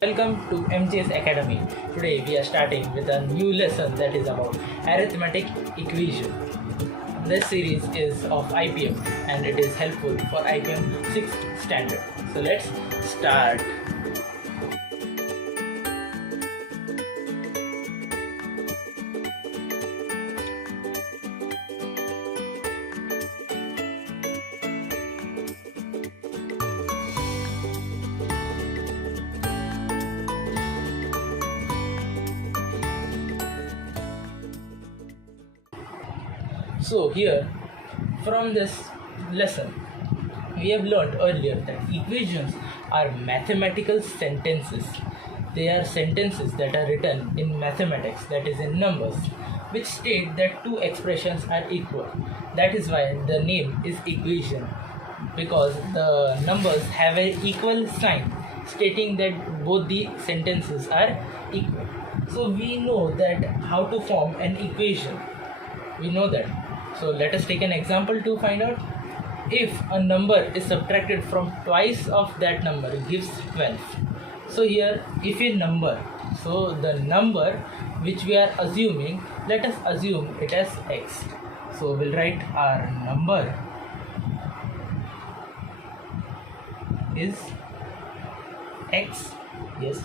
Welcome to MJS Academy. Today we are starting with a new lesson that is about arithmetic equation. This series is of IPM and it is helpful for IPM 6th standard. So let's start. So here, from this lesson, we have learned earlier that equations are mathematical sentences. They are sentences that are written in mathematics, that is in numbers, which state that two expressions are equal. That is why the name is equation, because the numbers have an equal sign stating that both the sentences are equal. So we know that how to form an equation. We know that. So let us take an example to find out. If a number is subtracted from twice of that number, it gives 12. So here, if a number, so the number which we are assuming, let us assume it as x. So we'll write our number is x. Yes,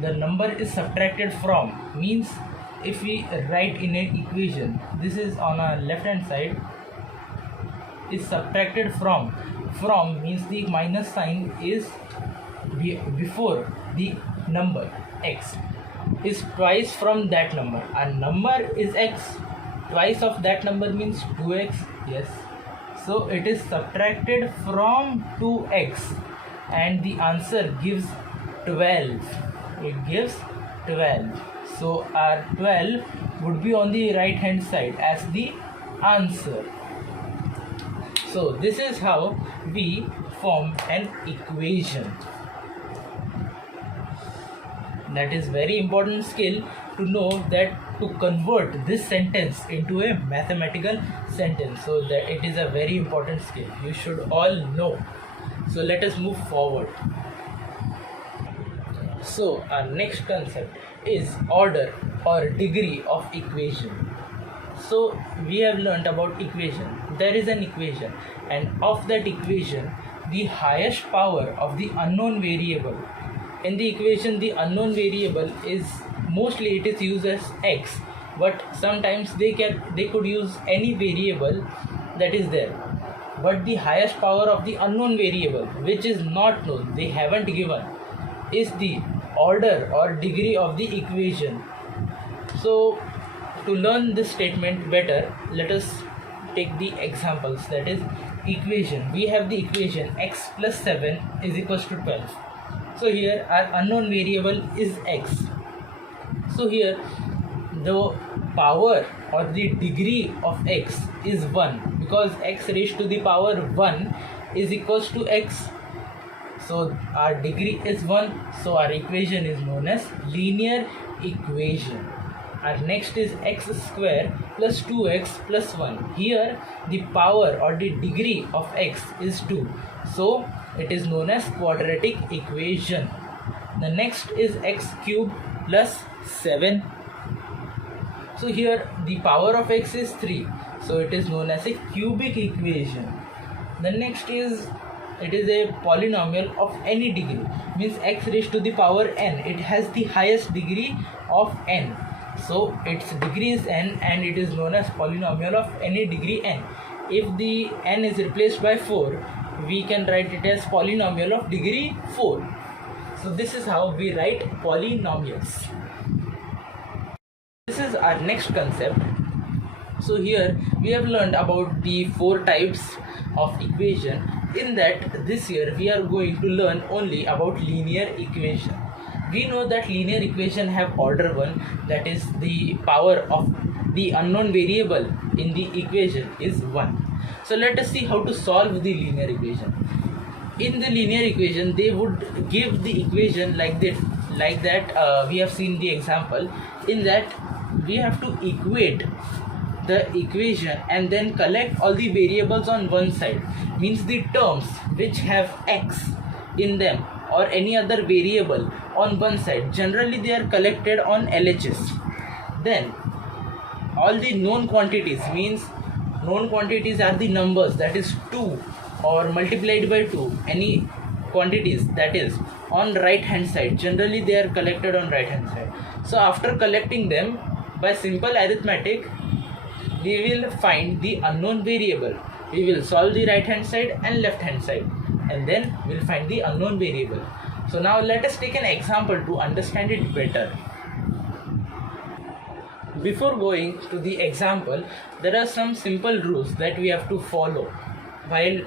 the number is subtracted from means if we write in an equation, this is on our left hand side, is subtracted from means the minus sign is before the number x, is twice from that number. A number is x, twice of that number means 2x. Yes, so it is subtracted from 2x and the answer gives 12. It gives 12. So our 12 would be on the right hand side as the answer. So this is how we form an equation. That is very important skill to know that to convert this sentence into a mathematical sentence. So that it is a very important skill. You should all know. So let us move forward. So our next concept is order or degree of equation. So we have learnt about equation. There is an equation, and of that equation, the highest power of the unknown variable. In the equation, the unknown variable is mostly it is used as x, but sometimes they could use any variable that is there. But the highest power of the unknown variable, which is not known, they haven't given, is the order or degree of the equation. So to learn this statement better, let us take the examples. That is equation. We have the equation x plus 7 is equals to 12. So here our unknown variable is x. So here the power or the degree of x is 1, because x raised to the power 1 is equals to x. So our degree is 1, so our equation is known as linear equation. Our next is x square plus 2x plus 1. Here the power or the degree of x is 2, so it is known as quadratic equation. The next is x cube plus 7. So here the power of x is 3, so it is known as a cubic equation. The next is it is a polynomial of any degree, means x raised to the power n, it has the highest degree of n, so its degree is n and it is known as polynomial of any degree n. If the n is replaced by 4, we can write it as polynomial of degree 4. So this is how we write polynomials. This is our next concept. So here we have learned about the 4 types of equation. In that, this year we are going to learn only about linear equation. We know that linear equation have order 1, that is the power of the unknown variable in the equation is 1. So let us see how to solve the linear equation. In the linear equation, they would give the equation like that. We have seen the example. In that, we have to equate the equation and then collect all the variables on one side, means the terms which have x in them or any other variable on one side, generally they are collected on LHS. Then all the known quantities, means known quantities are the numbers, that is 2 or multiplied by 2, any quantities that is on right hand side, generally they are collected on right hand side. So after collecting them by simple arithmetic, we will find the unknown variable. We will solve the right hand side and left hand side, and then we'll find the unknown variable. So now let us take an example to understand it better. Before going to the example, there are some simple rules that we have to follow while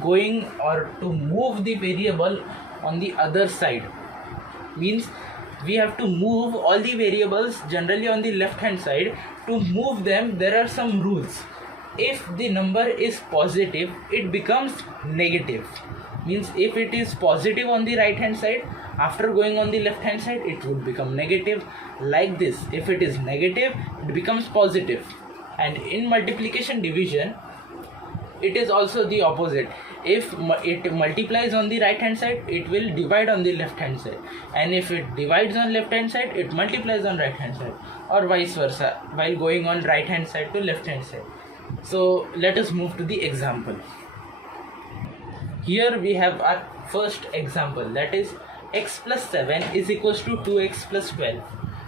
going or to move the variable on the other side. Means we have to move all the variables generally on the left hand side. To move them, there are some rules. If the number is positive, it becomes negative. Means if it is positive on the right hand side, after going on the left hand side, it would become negative, like this. If it is negative, it becomes positive. And in multiplication division, it is also the opposite. If it multiplies on the right hand side, it will divide on the left hand side, and if it divides on left hand side, it multiplies on right hand side, or vice versa while going on right hand side to left hand side. So let us move to the example. Here we have our first example, that is x plus 7 is equals to 2x plus 12.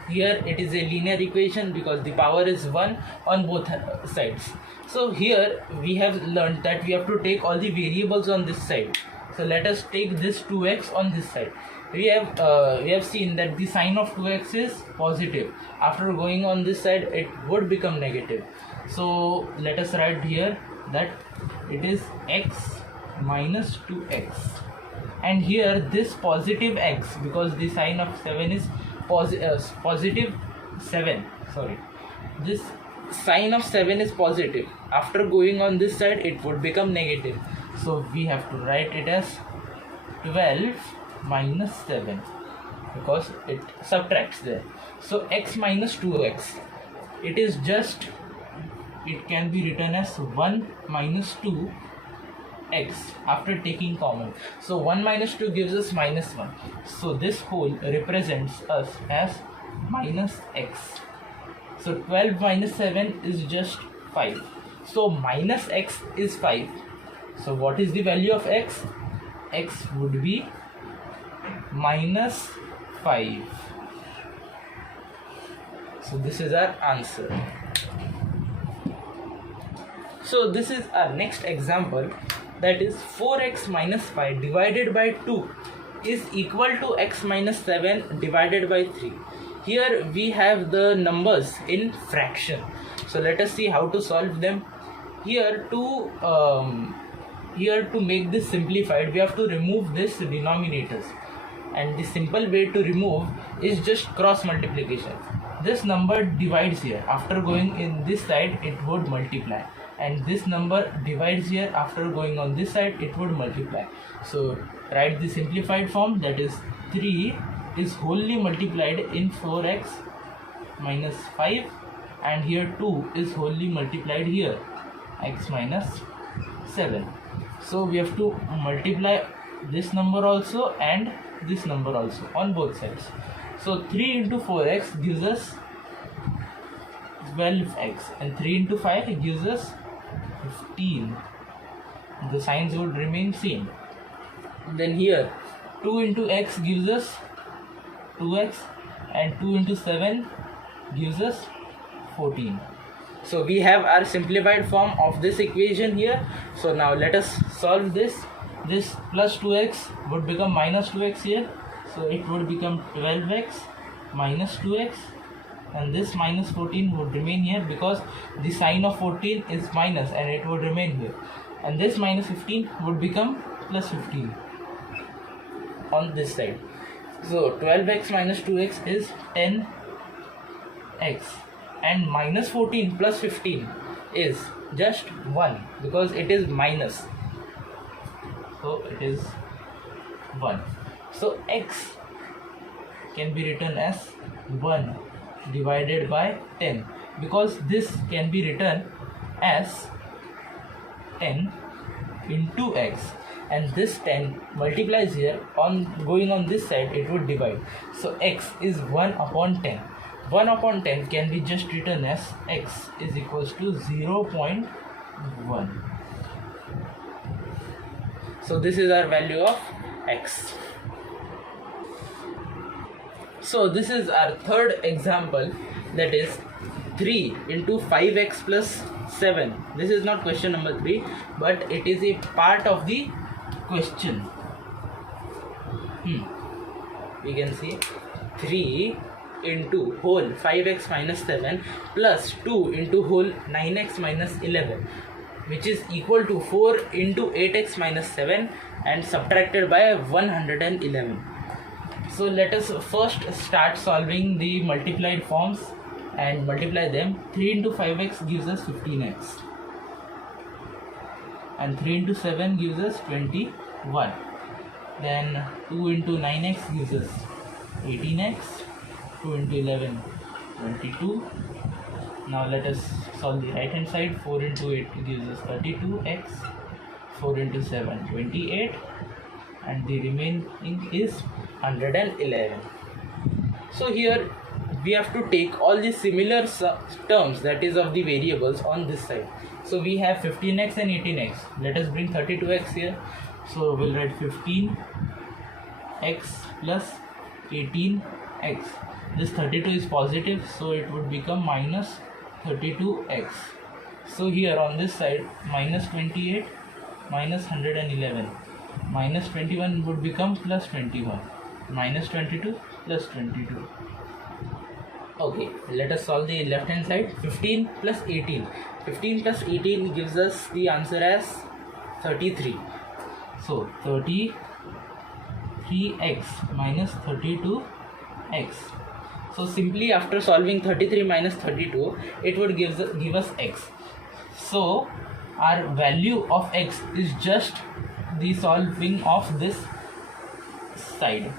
Here it is a linear equation because the power is 1 on both sides. So here we have learned that we have to take all the variables on this side. So let us take this 2x on this side. We have seen that the sign of 2x is positive. After going on this side, it would become negative. So let us write here that it is x minus 2x, and here this positive x, because the sign of 7 is positive 7, sorry, this sign of 7 is positive. After going on this side, it would become negative. So we have to write it as 12 minus 7 because it subtracts there. So x minus 2x, it is just, it can be written as 1 minus 2 x after taking common. So 1 minus 2 gives us minus 1. So this whole represents us as minus x. So 12 minus 7 is just 5. So minus x is 5. So what is the value of x? X would be minus 5. So this is our answer. So this is our next example, that is 4x minus 5 divided by 2 is equal to x minus 7 divided by 3. Here we have the numbers in fraction. So let us see how to solve them. Here to make this simplified, we have to remove this denominators, and the simple way to remove is just cross multiplication. This number divides here, after going in this side it would multiply, and this number divides here, after going on this side it would multiply. So write the simplified form, that is 3 is wholly multiplied in 4x minus 5, and here 2 is wholly multiplied here, x minus 7. So we have to multiply this number also and this number also on both sides. So 3 into 4x gives us 12x, and 3 into 5 gives us 15. The signs would remain same. Then here 2 into x gives us 2x, and 2 into 7 gives us 14. So we have our simplified form of this equation here. So now let us solve this. This plus 2x would become minus 2x here. So it would become 12x minus 2x, and this minus 14 would remain here because the sign of 14 is minus and it would remain here. And this minus 15 would become plus 15 on this side. So 12x minus 2x is 10x, and minus 14 plus 15 is just 1 because it is minus. So it is 1. So x can be written as 1 divided by 10, because this can be written as 10 into x. and this 10 multiplies here, on going on this side it would divide. So x is 1 upon 10. 1 upon 10 can be just written as x is equals to 0.1. So this is our value of x. So this is our third example, that is 3 into 5x plus 7. This is not question number 3, but it is a part of the question. We can see 3 into whole 5x minus 7 plus 2 into whole 9x minus 11, which is equal to 4 into 8x minus 7 and subtracted by 111. So let us first start solving the multiplied forms and multiply them. 3 into 5x gives us 15x and 3 into 7 gives us 21. Then 2 into 9x gives us 18x, 2 into 11 22. Now let us solve the right hand side. 4 into 8 gives us 32x, 4 into 7 28, and the remaining is 111. So here we have to take all the similar terms, that is of the variables, on this side. So we have 15x and 18x. Let us bring 32x here. So we'll write 15x plus 18x. This 32 is positive, so it would become minus 32x. So here on this side, minus 28 minus 111, minus 21 would become plus 21, minus 22 plus 22. Okay, let us solve the left hand side. 15 plus 18. 15 plus 18 gives us the answer as 33. So 33x minus 32x. So simply after solving 33 minus 32, it would give us x. So our value of x is just the solving of this side.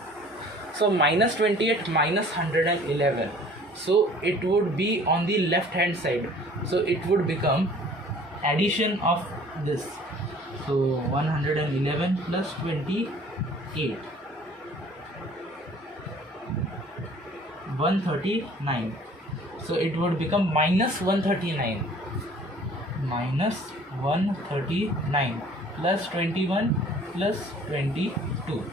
So minus 28 minus 111. So it would be on the left hand side. So it would become addition of this. So 111 plus 28. 139. So it would become minus 139. Minus 139 plus 21 plus 22.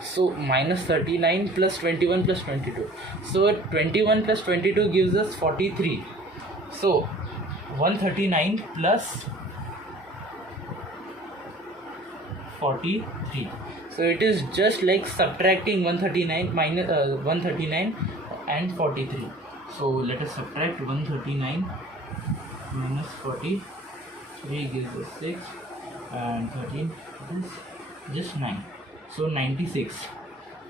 So minus 39 plus 21 plus 22. So 21 plus 22 gives us 43. So 139 plus 43. So it is just like subtracting 139 minus 139 and 43. So let us subtract 139 minus 43 gives us 6, and 13 is just 9. So 96.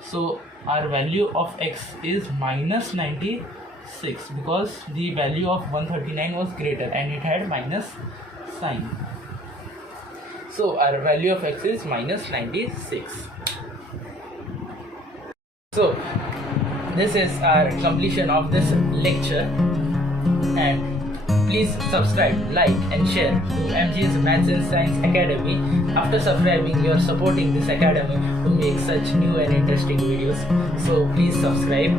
So our value of x is minus 96 because the value of 139 was greater and it had minus sign. So our value of x is minus 96. So this is our completion of this lecture, and please subscribe, like and share to MG's Maths and Science Academy. After subscribing, you are supporting this academy to make such new and interesting videos. So please subscribe.